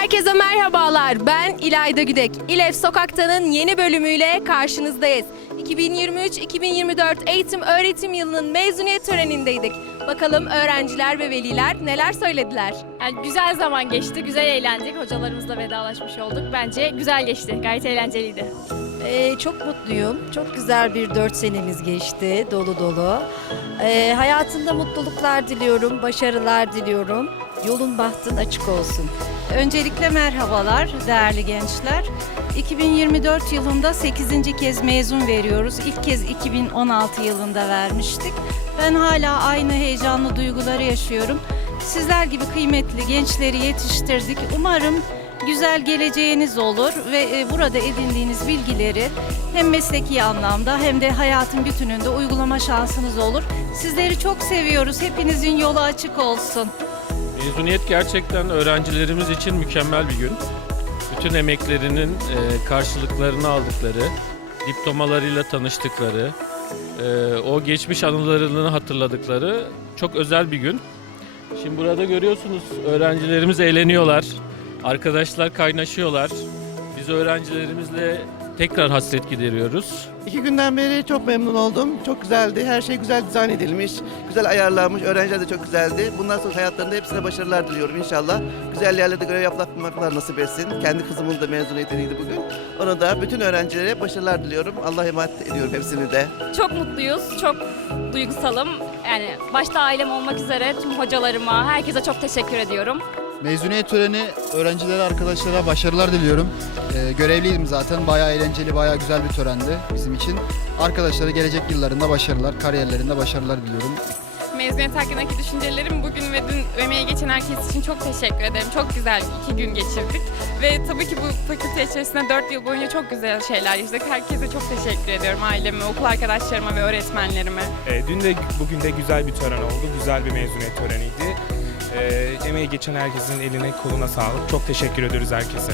Herkese merhabalar. Ben İlayda Güdek. İLEF Sokak'tanın yeni bölümüyle karşınızdayız. 2023-2024 eğitim öğretim yılının mezuniyet törenindeydik. Bakalım öğrenciler ve veliler neler söylediler. Yani güzel zaman geçti, güzel eğlendik. Hocalarımızla vedalaşmış olduk. Bence güzel geçti, gayet eğlenceliydi. Ee, çok mutluyum. Çok güzel bir dört senemiz geçti. Dolu dolu. Ee, hayatında mutluluklar diliyorum. Başarılar diliyorum. Yolun bahtın açık olsun. Öncelikle merhabalar değerli gençler. 2024 yılında 8. kez mezun veriyoruz. İlk kez 2016 yılında vermiştik. Ben hala aynı heyecanlı duyguları yaşıyorum. Sizler gibi kıymetli gençleri yetiştirdik. Umarım güzel geleceğiniz olur ve e, burada edindiğiniz bilgileri hem mesleki anlamda hem de hayatın bütününde uygulama şansınız olur. Sizleri çok seviyoruz. Hepinizin yolu açık olsun. Mezuniyet gerçekten öğrencilerimiz için mükemmel bir gün. Bütün emeklerinin e, karşılıklarını aldıkları, diplomalarıyla tanıştıkları, e, o geçmiş anılarını hatırladıkları çok özel bir gün. Şimdi burada görüyorsunuz öğrencilerimiz eğleniyorlar, arkadaşlar kaynaşıyorlar. Biz öğrencilerimizle tekrar hasret gideriyoruz. İki günden beri çok memnun oldum. Çok güzeldi. Her şey güzel dizayn edilmiş. Güzel ayarlanmış. Öğrenciler de çok güzeldi. Bundan sonra hayatlarında hepsine başarılar diliyorum inşallah. Güzel yerlerde görev yapmaklar nasip etsin. Kendi kızımın da mezuniyetiydi bugün. Onu da bütün öğrencilere başarılar diliyorum. Allah emanet ediyorum hepsini de. Çok mutluyuz, çok duygusalım. Yani başta ailem olmak üzere tüm hocalarıma, herkese çok teşekkür ediyorum. Mezuniyet töreni öğrencilere, arkadaşlara başarılar diliyorum. Ee, görevliydim zaten. Bayağı eğlenceli, bayağı güzel bir törendi bizim için. Arkadaşlara gelecek yıllarında başarılar, kariyerlerinde başarılar diliyorum. Mezuniyet hakkındaki düşüncelerim bugün ve dün emeği geçen herkes için çok teşekkür ederim. Çok güzel iki gün geçirdik. Ve tabii ki bu fakülte içerisinde 4 yıl boyunca çok güzel şeyler yaşadık. Herkese çok teşekkür ediyorum. Aileme, okul arkadaşlarıma ve öğretmenlerime. E, dün de bugün de güzel bir tören oldu. Güzel bir mezuniyet töreniydi. E, emeği geçen herkesin eline koluna sağlık. Çok teşekkür ediyoruz herkese.